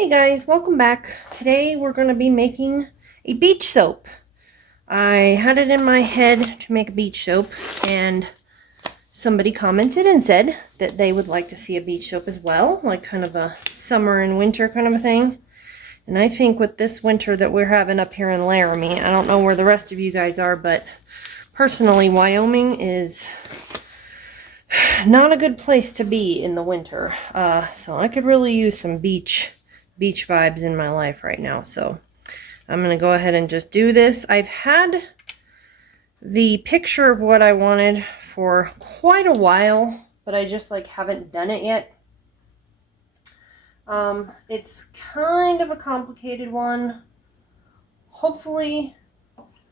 Hey guys, welcome back. Today we're going to be making a beach soap. I had it in my head to make a beach soap, and somebody commented and said that they would like to see a beach soap as well, like kind of a summer and winter kind of a thing. And I think with this winter that we're having up here in Laramie, I don't know where the rest of you guys are, but personally Wyoming is not a good place to be in the winter. So I could really use some beach vibes in my life right now. So I'm gonna go ahead and just do this. I've had the picture of what I wanted for quite a while, but I just haven't done it yet. It's kind of a complicated one. Hopefully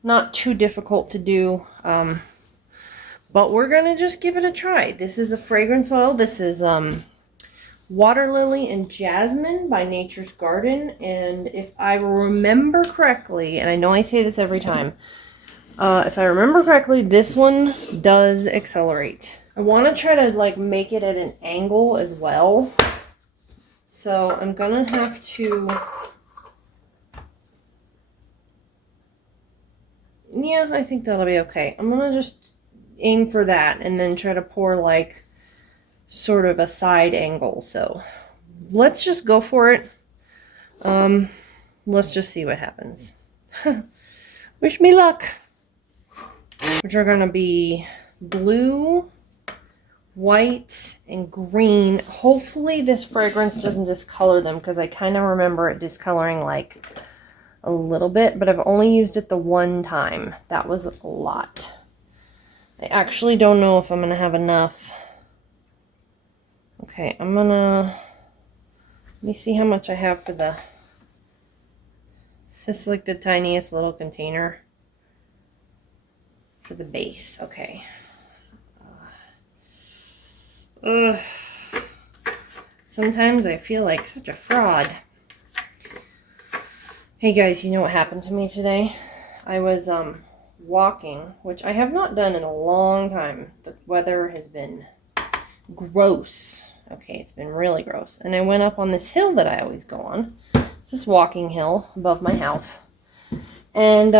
not too difficult to do, but we're gonna just give it a try. This is a fragrance oil. This is Water Lily and Jasmine by Nature's Garden, and if I remember correctly, and I know I say this every time, if I remember correctly, this one does accelerate. I want to try to make it at an angle as well, so I'm gonna have to, yeah, I think that'll be okay. I'm gonna just aim for that and then try to pour sort of a side angle. So let's just go for it. Let's just see what happens. Wish me luck. Which are gonna be blue, white, and green. Hopefully this fragrance doesn't discolor them, because I kind of remember it discoloring a little bit, but I've only used it the one time. That was a lot. I actually don't know if I'm gonna have enough. Okay, let me see how much I have for this is the tiniest little container for the base. Okay. Sometimes I feel like such a fraud. Hey guys, you know what happened to me today? I was walking, which I have not done in a long time. The weather has been gross. Okay, it's been really gross. And I went up on this hill that I always go on. It's this walking hill above my house. And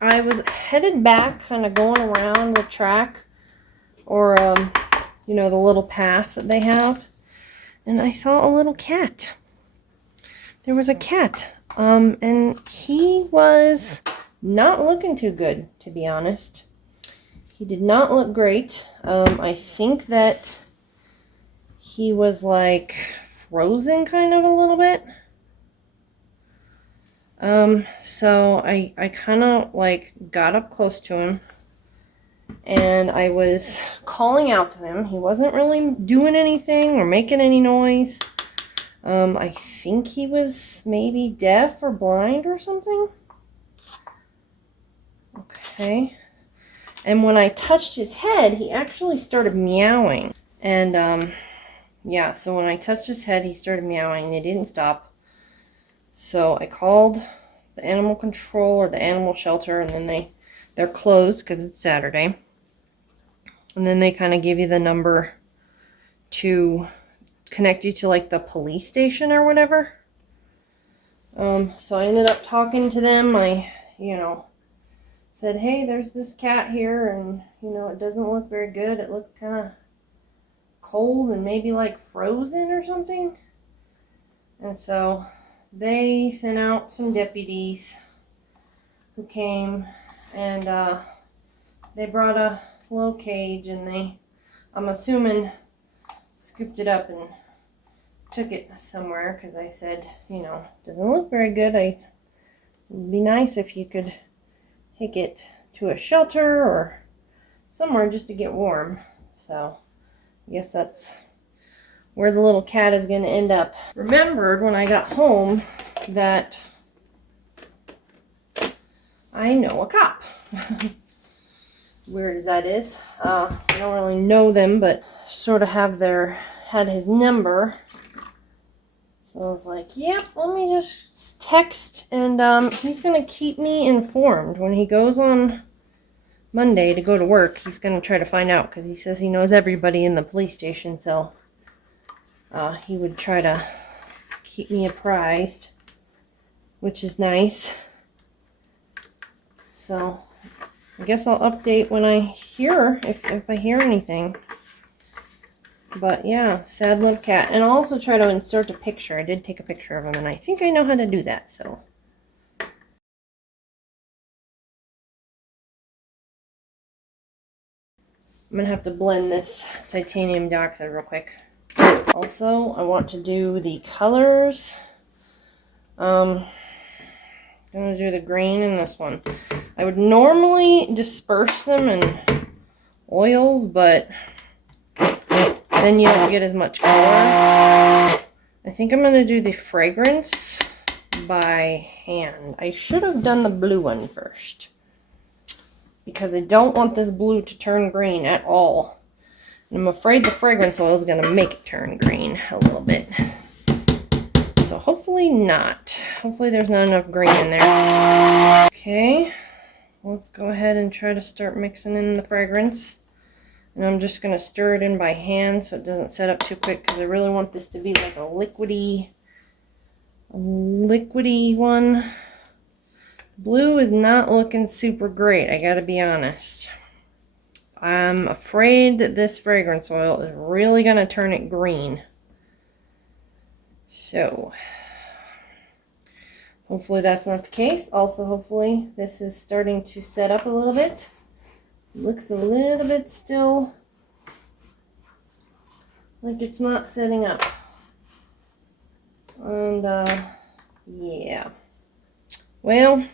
I was headed back, kind of going around the track, or, you know, the little path that they have. And I saw a little cat. There was a cat. And he was not looking too good, to be honest. He did not look great. I think that he was frozen kind of a little bit. So I kind of got up close to him, and I was calling out to him. He wasn't really doing anything or making any noise. I think he was maybe deaf or blind or something. Okay. And when I touched his head, he actually started meowing. And, yeah, so when I touched his head, he started meowing, and he didn't stop. So I called the animal control or the animal shelter, and then they're closed because it's Saturday. And then they kind of give you the number to connect you to the police station or whatever. So I ended up talking to them. I, said, hey, there's this cat here, and, it doesn't look very good. It looks kind of cold and maybe frozen or something. And so they sent out some deputies who came, and they brought a little cage, and I'm assuming, scooped it up and took it somewhere, because I said, it doesn't look very good. It'd be nice if you could take it to a shelter or somewhere just to get warm. So I guess that's where the little cat is going to end up. Remembered when I got home that I know a cop. Weird as that is. I don't really know them, but sort of had his number. So I was like, yep, let me just text, and he's going to keep me informed. When he goes on Monday to go to work, he's going to try to find out, because he says he knows everybody in the police station, so he would try to keep me apprised, which is nice. So I guess I'll update when I hear, if I hear anything. But yeah, sad little cat. And I'll also try to insert a picture. I did take a picture of him, and I think I know how to do that, so. I'm gonna have to blend this titanium dioxide real quick. Also, I want to do the colors. I'm gonna do the green in this one. I would normally disperse them in oils, but then you don't get as much color. I think I'm gonna do the fragrance by hand. I should have done the blue one first, because I don't want this blue to turn green at all. And I'm afraid the fragrance oil is going to make it turn green a little bit. So hopefully not. Hopefully there's not enough green in there. Okay, let's go ahead and try to start mixing in the fragrance. And I'm just going to stir it in by hand so it doesn't set up too quick, because I really want this to be like a liquidy one. Blue is not looking super great, I gotta be honest. I'm afraid that this fragrance oil is really gonna turn it green. So, hopefully that's not the case. Also, hopefully this is starting to set up a little bit. Looks a little bit still like it's not setting up. And, yeah. Well,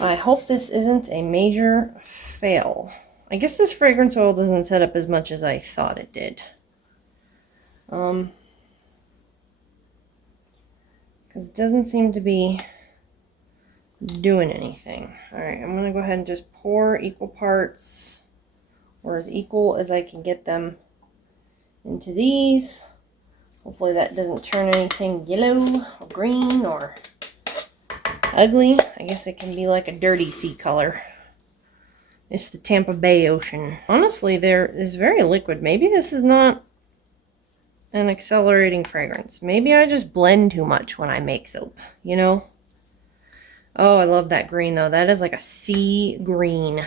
I hope this isn't a major fail. I guess this fragrance oil doesn't set up as much as I thought it did. Because it doesn't seem to be doing anything. Alright, I'm going to go ahead and just pour equal parts, or as equal as I can get them, into these. Hopefully that doesn't turn anything yellow or green or ugly. I guess it can be like a dirty sea color. It's the Tampa Bay Ocean. Honestly, there is very liquid. Maybe this is not an accelerating fragrance. Maybe I just blend too much when I make soap, you know? Oh, I love that green though. That is like a sea green.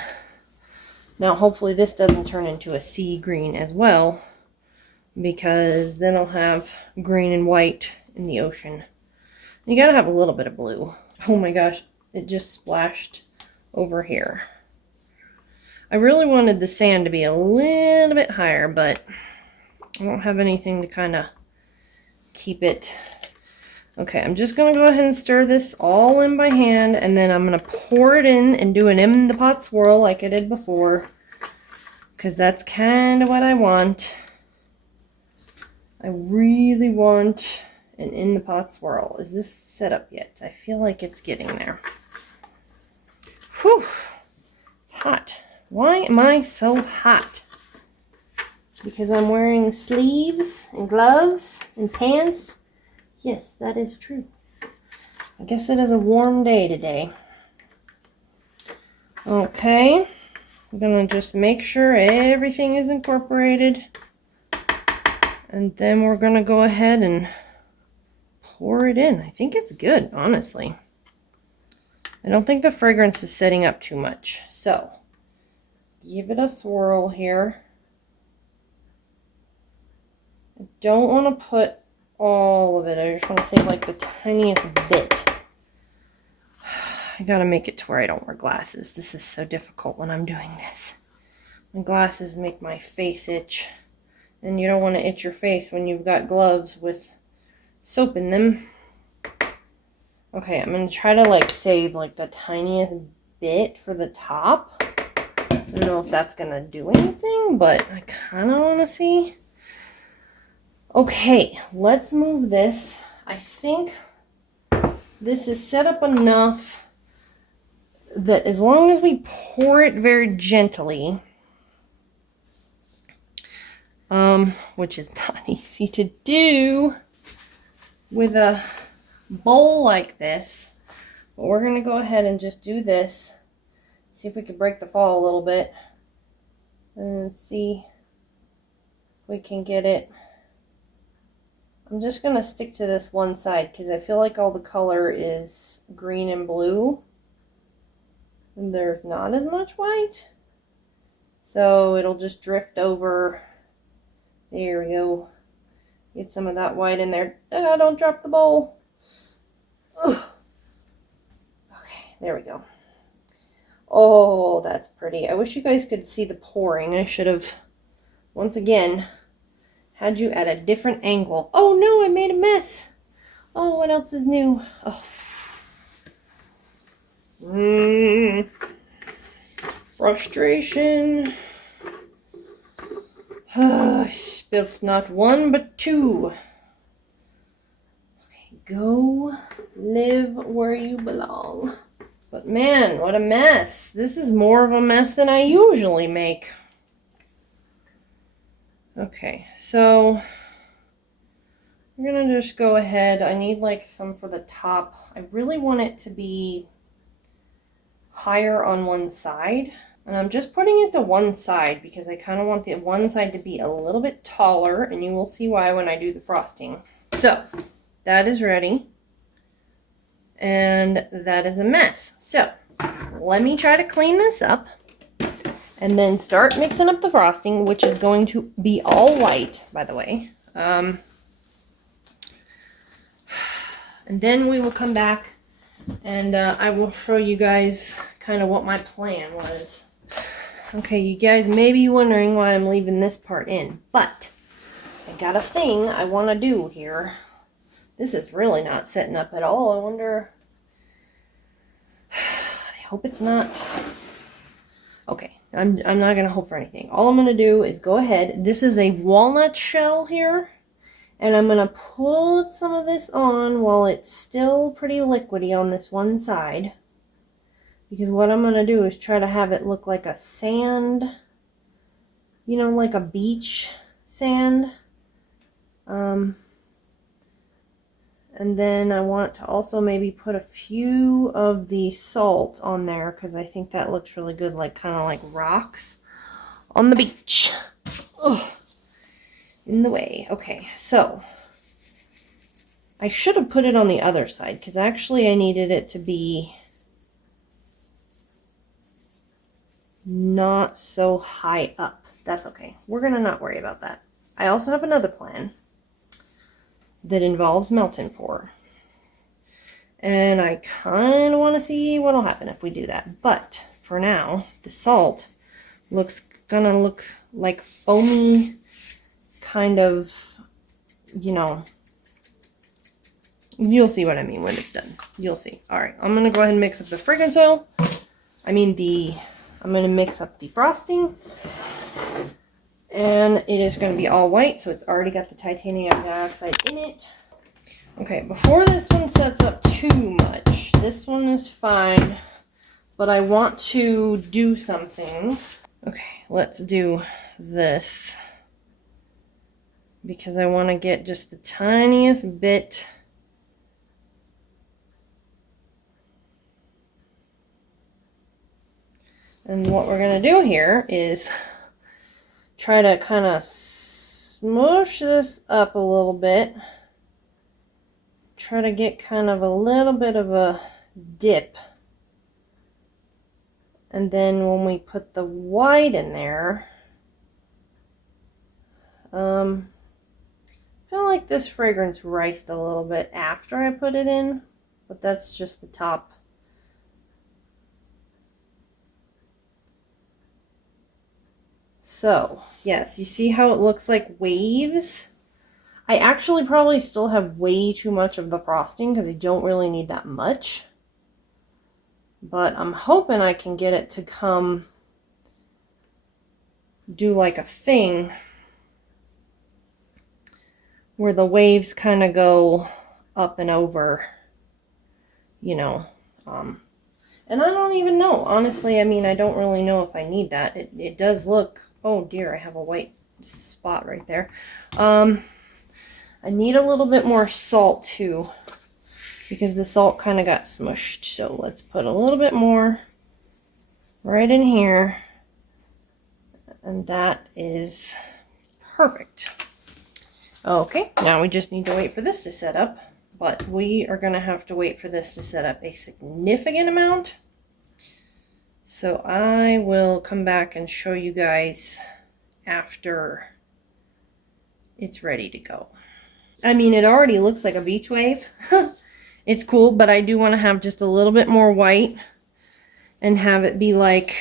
Now, hopefully this doesn't turn into a sea green as well, because then I'll have green and white in the ocean. You gotta have a little bit of blue. Oh my gosh, it just splashed over here. I really wanted the sand to be a little bit higher, but I don't have anything to kind of keep it. Okay, I'm just going to go ahead and stir this all in by hand, and then I'm going to pour it in and do an in the pot swirl like I did before, because that's kind of what I want. I really want an in the pot swirl. Is this set up yet? I feel like it's getting there. Whew, it's hot. Why am I so hot? Because I'm wearing sleeves and gloves and pants? Yes, that is true. I guess it is a warm day today. Okay, I'm gonna just make sure everything is incorporated. And then we're gonna go ahead and pour it in. I think it's good, honestly. I don't think the fragrance is setting up too much. So, give it a swirl here. I don't want to put all of it. I just want to save like the tiniest bit. I gotta make it to where I don't wear glasses. This is so difficult when I'm doing this. My glasses make my face itch. And you don't want to itch your face when you've got gloves with soap in them. Okay, I'm going to try to like save like the tiniest bit for the top. I don't know if that's going to do anything, but I kind of want to see. Okay, let's move this. I think this is set up enough that as long as we pour it very gently, which is not easy to do with a bowl like this, but we're going to go ahead and just do this, see if we can break the fall a little bit, and see if we can get it I'm just going to stick to this one side because I feel like all the color is green and blue. And there's not as much white. So it'll just drift over. There we go. Get some of that white in there. Don't drop the bowl. Ugh. Okay, there we go. Oh, that's pretty. I wish you guys could see the pouring. I should have, once again, had you at a different angle. Oh no, I made a mess. Oh, what else is new? Oh. Frustration. I spilt not one, but two. Okay, go live where you belong. But man, what a mess. This is more of a mess than I usually make. Okay, so I'm gonna just go ahead. I need like some for the top. I really want it to be higher on one side. And I'm just putting it to one side because I kind of want the one side to be a little bit taller, and you will see why when I do the frosting. So that is ready. And that is a mess. So let me try to clean this up and then start mixing up the frosting, which is going to be all white, by the way. And then we will come back and I will show you guys kind of what my plan was. Okay, you guys may be wondering why I'm leaving this part in, but I got a thing I want to do here. This is really not setting up at all. I wonder, I hope it's not. Okay, I'm not going to hope for anything. All I'm going to do is go ahead. This is a walnut shell here, and I'm going to put some of this on while it's still pretty liquidy on this one side. Because what I'm going to do is try to have it look like a sand, you know, like a beach sand. And then I want to also maybe put a few of the salt on there because I think that looks really good, like kind of like rocks on the beach. Ugh, in the way. Okay, so I should have put it on the other side because actually I needed it to be not so high up. That's okay. We're going to not worry about that. I also have another plan that involves melt and pour. And I kind of want to see what will happen if we do that. But for now, the salt gonna look like foamy kind of, you know, you'll see what I mean when it's done. You'll see. All right, I'm going to go ahead and mix up the fragrance oil. I'm going to mix up the frosting. And it is going to be all white, so it's already got the titanium dioxide in it. Okay, before this one sets up too much, this one is fine, but I want to do something. Okay, let's do this because I want to get just the tiniest bit. And what we're going to do here is try to kind of smush this up a little bit. Try to get kind of a little bit of a dip. And then when we put the white in there, I feel like this fragrance riced a little bit after I put it in, but that's just the top. So, yes, you see how it looks like waves? I actually probably still have way too much of the frosting because I don't really need that much. But I'm hoping I can get it to come do like a thing where the waves kind of go up and over, you know. And I don't even know. Honestly, I mean, I don't really know if I need that. It does look... Oh dear, I have a white spot right there. I need a little bit more salt too, because the salt kind of got smushed. So let's put a little bit more right in here. And that is perfect. Okay, now we just need to wait for this to set up, but we are going to have to wait for this to set up a significant amount. So I will come back and show you guys after it's ready to go. I mean, it already looks like a beach wave. It's cool, but I do want to have just a little bit more white and have it be like,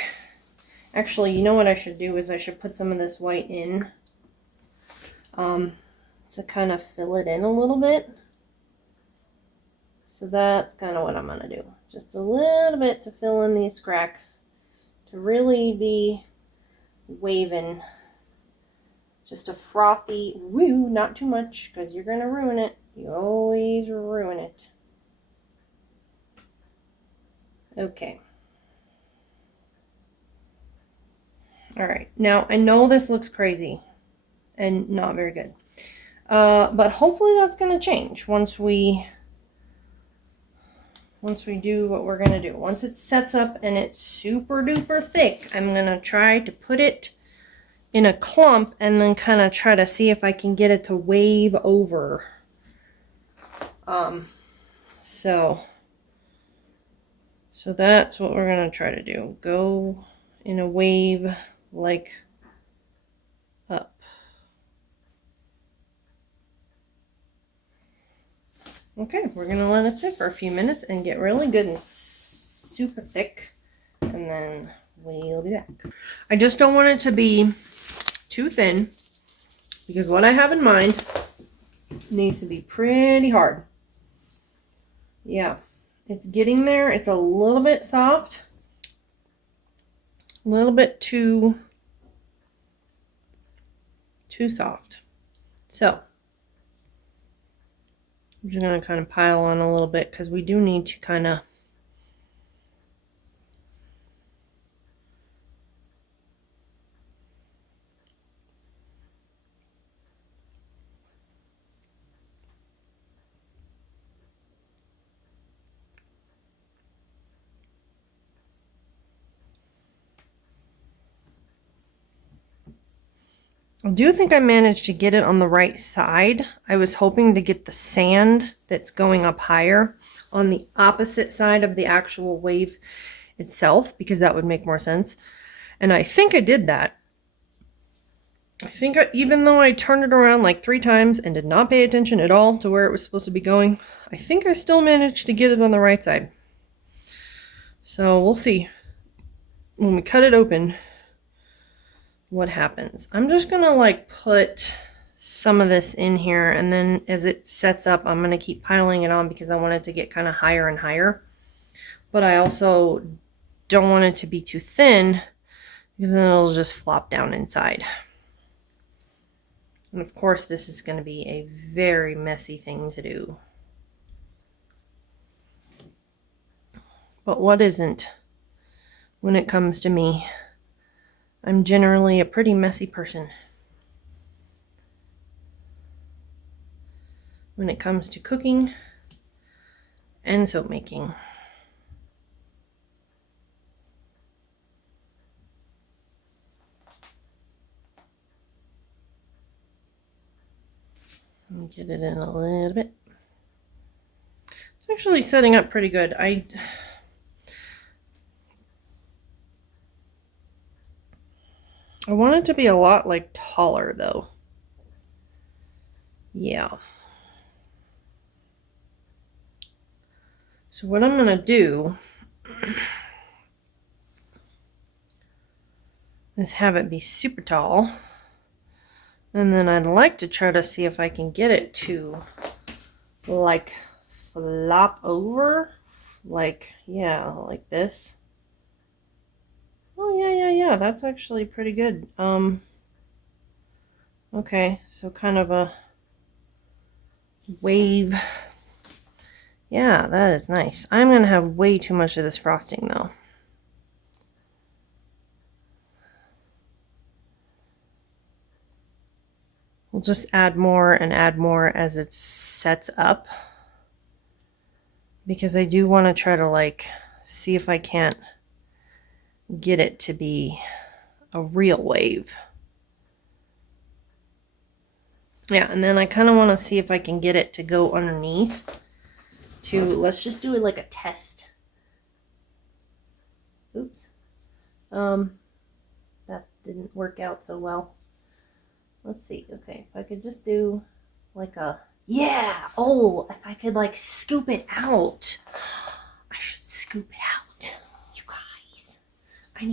actually, you know what I should do is I should put some of this white in to kind of fill it in a little bit. So that's kind of what I'm going to do. Just a little bit to fill in these cracks to really be waving. Just a frothy, woo, not too much because you're going to ruin it. You always ruin it. Okay. All right. Now, I know this looks crazy and not very good. But hopefully that's going to change once we do what we're going to do. Once it sets up and it's super duper thick, I'm going to try to put it in a clump and then kind of try to see if I can get it to wave over. So that's what we're going to try to do. Go in a wave like up. Okay, we're going to let it sit for a few minutes and get really good and super thick, and then we'll be back. I just don't want it to be too thin because what I have in mind needs to be pretty hard. Yeah, it's getting there. It's a little bit soft, a little bit too soft. So I'm just going to kind of pile on a little bit because we do need to kind of I do think I managed to get it on the right side. I was hoping to get the sand that's going up higher on the opposite side of the actual wave itself because that would make more sense. And I think I did that. I think even though I turned it around like 3 times and did not pay attention at all to where it was supposed to be going, I think I still managed to get it on the right side. So we'll see when we cut it open what happens. I'm just gonna like put some of this in here, and then as it sets up I'm gonna keep piling it on because I want it to get kind of higher and higher, but I also don't want it to be too thin because then it'll just flop down inside. And of course this is going to be a very messy thing to do, but what isn't when it comes to me? I'm generally a pretty messy person when it comes to cooking and soap making. Let me get it in a little bit. It's actually setting up pretty good. I want it to be a lot like taller though. Yeah. So what I'm gonna do is have it be super tall, and then I'd like to try to see if I can get it to like flop over, like, yeah, like this. Oh yeah, that's actually pretty good. Okay, so kind of a wave. Yeah, that is nice. I'm gonna have way too much of this frosting though. We'll just add more and add more as it sets up, because I do want to try to like see if I can't get it to be a real wave. Yeah, and then I kind of want to see if I can get it to go underneath. Let's just do it like a test. Oops. That didn't work out so well. Let's see. Okay, if I could just do like a, yeah. Oh, if I could like scoop it out. I should scoop it out. You guys. I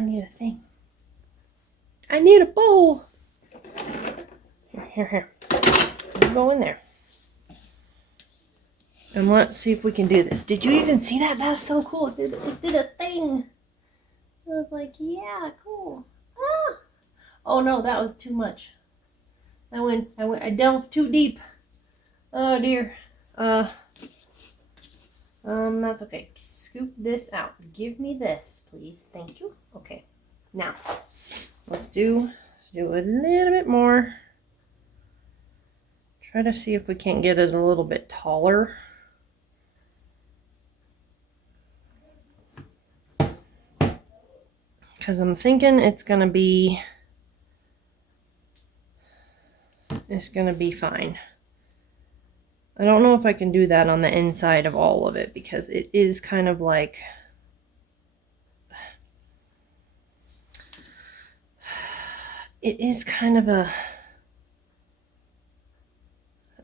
need a thing. I need a bowl. Here. Go in there. And let's see if we can do this. Did you even see that? That was so cool. It did a thing. I was like, yeah, cool. Ah. Oh no, that was too much. I delved too deep. Oh dear. That's okay. Scoop this out. Give me this, please. Thank you. Okay. Now, let's do a little bit more. Try to see if we can't get it a little bit taller. Because I'm thinking it's gonna be fine. I don't know if I can do that on the inside of all of it because it is kind of like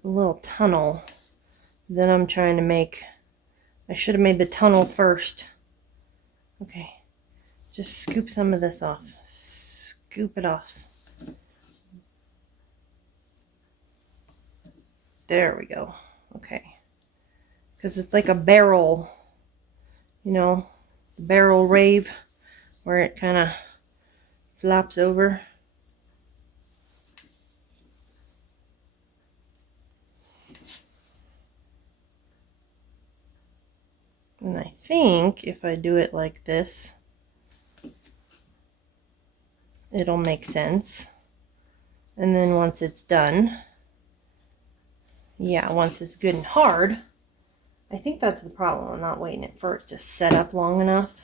a little tunnel that I'm trying to make. I should have made the tunnel first. Okay. Just scoop some of this off. Scoop it off. There we go. Okay. Because it's like a barrel, you know, the barrel rave where it kind of flops over. And I think if I do it like this, it'll make sense. And then once it's done, yeah, once it's good and hard, I think that's the problem. I'm not waiting for it to set up long enough.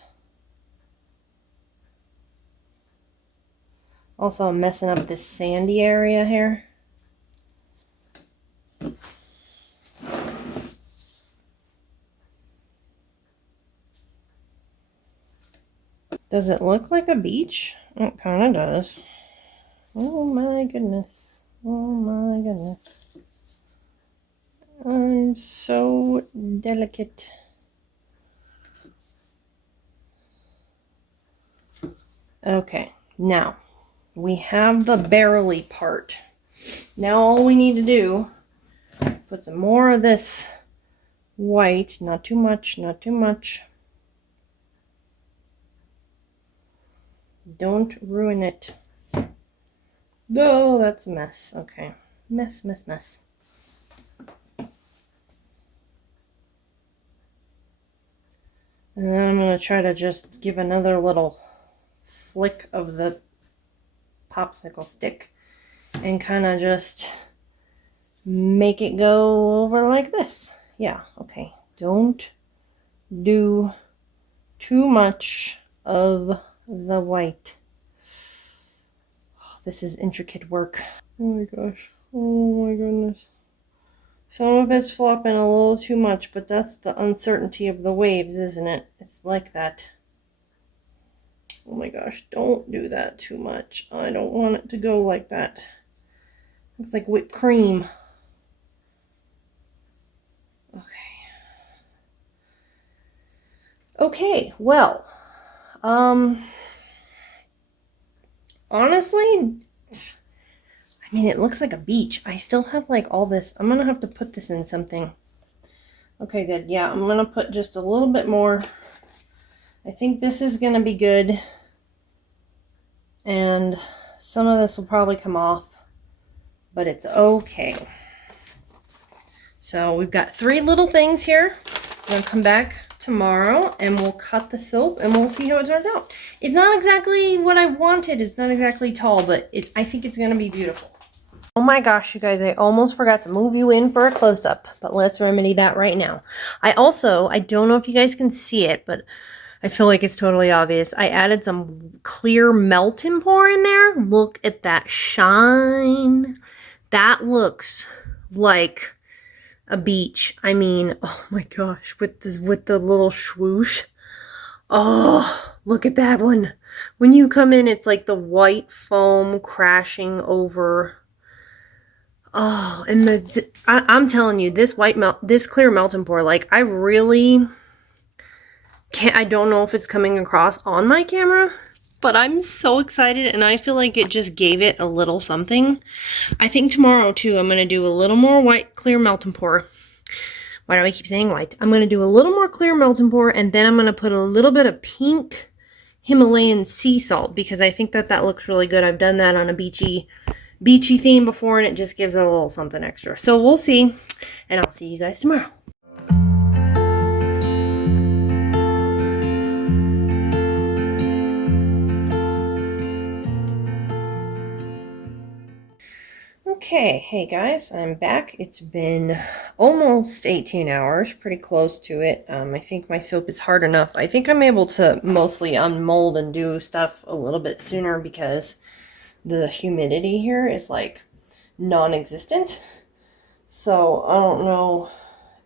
Also, I'm messing up this sandy area here. Does it look like a beach? It kind of does. Oh my goodness. Oh my goodness. I'm so delicate. Okay, now we have the barrel-y part. Now all we need to do, put some more of this white, not too much, not too much. Don't ruin it. Oh, that's a mess. Okay. Mess. And then I'm going to try to just give another little flick of the popsicle stick and kind of just make it go over like this. Yeah, okay. Don't do too much of the white. Oh, this is intricate work. Oh my gosh. Oh my goodness. Some of it's flopping a little too much, but that's the uncertainty of the waves, isn't it? It's like that. Oh my gosh, don't do that too much. I don't want it to go like that. Looks like whipped cream. Okay, well, honestly, I mean, it looks like a beach. I still have like all this. I'm gonna have to put this in something. Okay, good. Yeah, I'm gonna put just a little bit more. I think this is gonna be good. And some of this will probably come off, but it's okay. So we've got 3 little things here. I'm gonna come back tomorrow and we'll cut the soap and we'll see how it turns out. It's not exactly what I wanted. It's not exactly tall, but I think it's gonna be beautiful. Oh my gosh, you guys, I almost forgot to move you in for a close-up, but let's remedy that right now. I don't know if you guys can see it, but I feel like it's totally obvious. I added some clear melt and pour in there. Look at that shine. That looks like a beach. I mean, oh my gosh, with the little swoosh. Oh, look at that one. When you come in, it's like the white foam crashing over. Oh, and I'm telling you, this this clear melt and pour, like I really can't, I don't know if it's coming across on my camera, but I'm so excited and I feel like it just gave it a little something. I think tomorrow too, I'm going to do a little more white clear melt and pour. Why do I keep saying white? I'm going to do a little more clear melt and pour, and then I'm going to put a little bit of pink Himalayan sea salt because I think that looks really good. I've done that on a beachy theme before, and it just gives it a little something extra. So we'll see, and I'll see you guys tomorrow. Okay, hey guys, I'm back. It's been almost 18 hours, pretty close to it. I think my soap is hard enough. I think I'm able to mostly unmold and do stuff a little bit sooner because the humidity here is like non-existent. So I don't know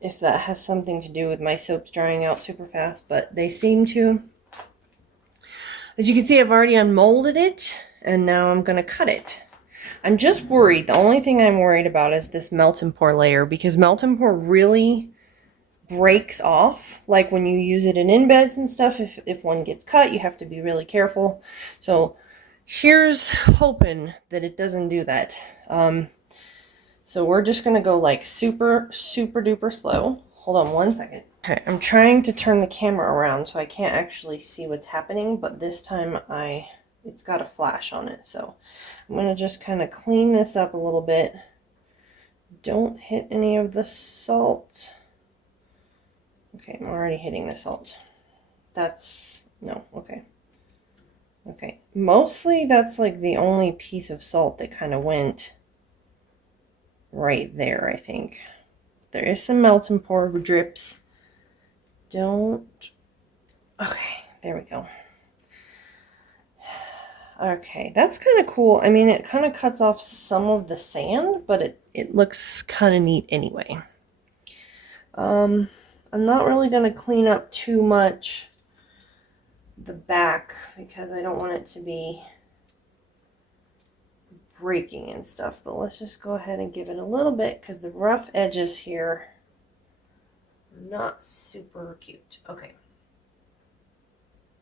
if that has something to do with my soaps drying out super fast, but they seem to. As you can see, I've already unmolded it, and now I'm going to cut it. I'm just worried. The only thing I'm worried about is this melt and pour layer, because melt and pour really breaks off. Like when you use it in embeds and stuff, if one gets cut, you have to be really careful. So here's hoping that it doesn't do that. So we're just going to go like super duper slow. Hold on one second. Okay, I'm trying to turn the camera around so I can't actually see what's happening, but this time it's got a flash on it. So I'm going to just kind of clean this up a little bit. Don't hit any of the salt. Okay, I'm already hitting the salt. No, okay. Okay, mostly that's like the only piece of salt that kind of went right there, I think. There is some melt and pour drips. Okay, there we go. Okay, that's kind of cool. I mean, it kind of cuts off some of the sand, but it looks kind of neat anyway. I'm not really going to clean up too much the back because I don't want it to be breaking and stuff, but let's just go ahead and give it a little bit because the rough edges here are not super cute. Okay.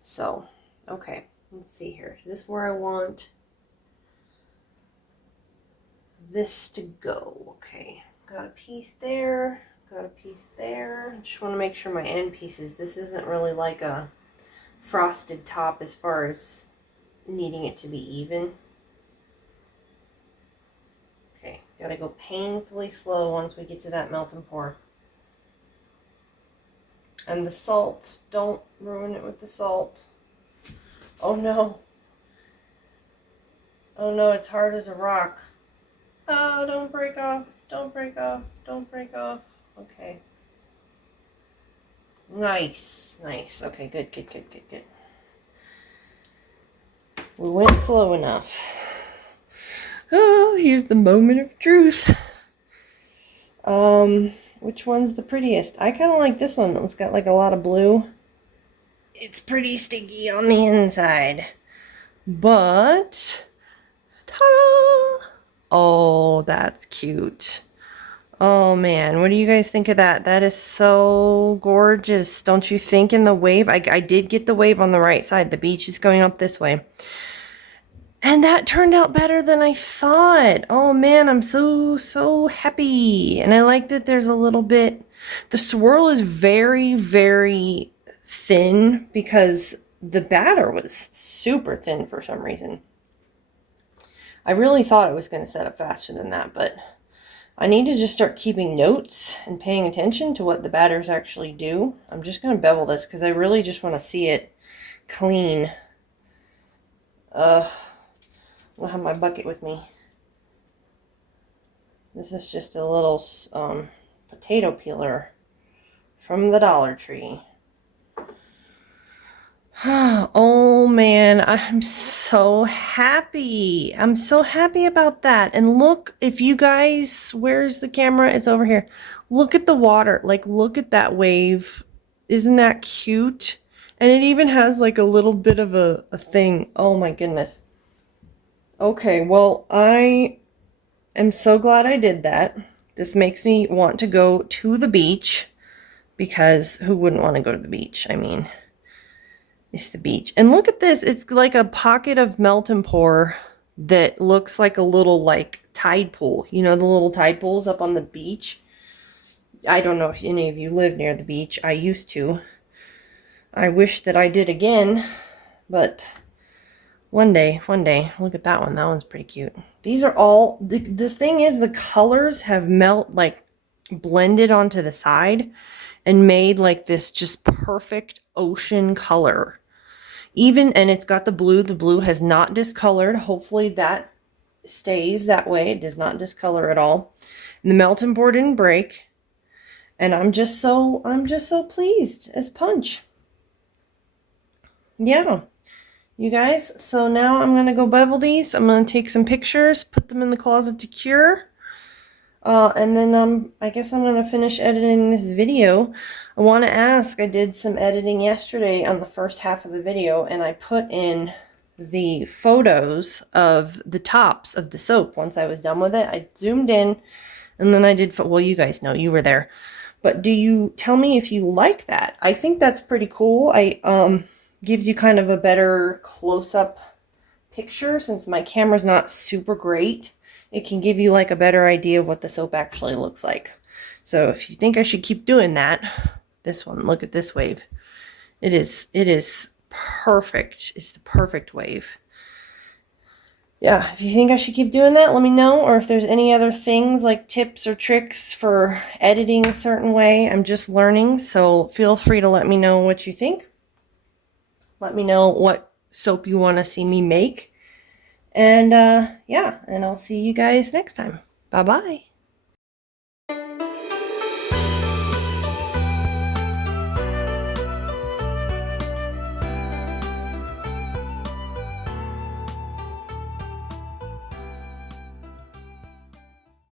So, okay. Let's see here. Is this where I want this to go? Okay. Got a piece there. Got a piece there. Just want to make sure my end pieces. This isn't really like a frosted top as far as needing it to be even. Okay. Gotta go painfully slow once we get to that melt and pour. And the salt. Don't ruin it with the salt. Oh no. Oh no, it's hard as a rock. Oh, don't break off. Don't break off. Don't break off. Okay. Nice. Nice. Okay, good. We went slow enough. Oh, here's the moment of truth. Which one's the prettiest? I kind of like this one. It's got like a lot of blue. It's pretty sticky on the inside. But, ta-da! Oh, that's cute. Oh man, what do you guys think of that? That is so gorgeous, don't you think? In the wave, I did get the wave on the right side. The beach is going up this way. And that turned out better than I thought. Oh man, I'm so happy. And I like that there's a little bit, the swirl is very thin because the batter was super thin for some reason. I really thought it was going to set up faster than that, but I need to just start keeping notes and paying attention to what the batters actually do. I'm just going to bevel this because I really just want to see it clean. I'll have my bucket with me. This is just a little potato peeler from the Dollar Tree. Oh man, I'm so happy. I'm so happy about that. And look, if you guys, where's the camera? It's over here. Look at the water. Like, look at that wave. Isn't that cute? And it even has like a little bit of a thing. Oh my goodness. Okay, well, I am so glad I did that. This makes me want to go to the beach because who wouldn't want to go to the beach? I mean, it's the beach. And look at this. It's like a pocket of melt and pour that looks like a little like tide pool. You know, the little tide pools up on the beach. I don't know if any of you live near the beach. I used to. I wish that I did again, but one day, look at that one. That one's pretty cute. These are all, the thing is the colors have like blended onto the side and made like this just perfect ocean color. Even, and it's got the blue has not discolored. Hopefully that stays that way. It does not discolor at all. And the melt and pour didn't break. And I'm just so pleased as punch. Yeah. You guys, so now I'm going to go bevel these. I'm going to take some pictures, put them in the closet to cure. And then I guess I'm going to finish editing this video. I want to ask, I did some editing yesterday on the first half of the video, and I put in the photos of the tops of the soap once I was done with it. I zoomed in, and then I did, well, you guys know, you were there. But do you tell me if you like that? I think that's pretty cool. Gives you kind of a better close-up picture since my camera's not super great. It can give you like a better idea of what the soap actually looks like. So if you think I should keep doing that, this one, look at this wave. It is perfect. It's the perfect wave. Yeah, if you think I should keep doing that, let me know. Or if there's any other things like tips or tricks for editing a certain way. I'm just learning, so feel free to let me know what you think. Let me know what soap you want to see me make. And yeah, and I'll see you guys next time. Bye-bye.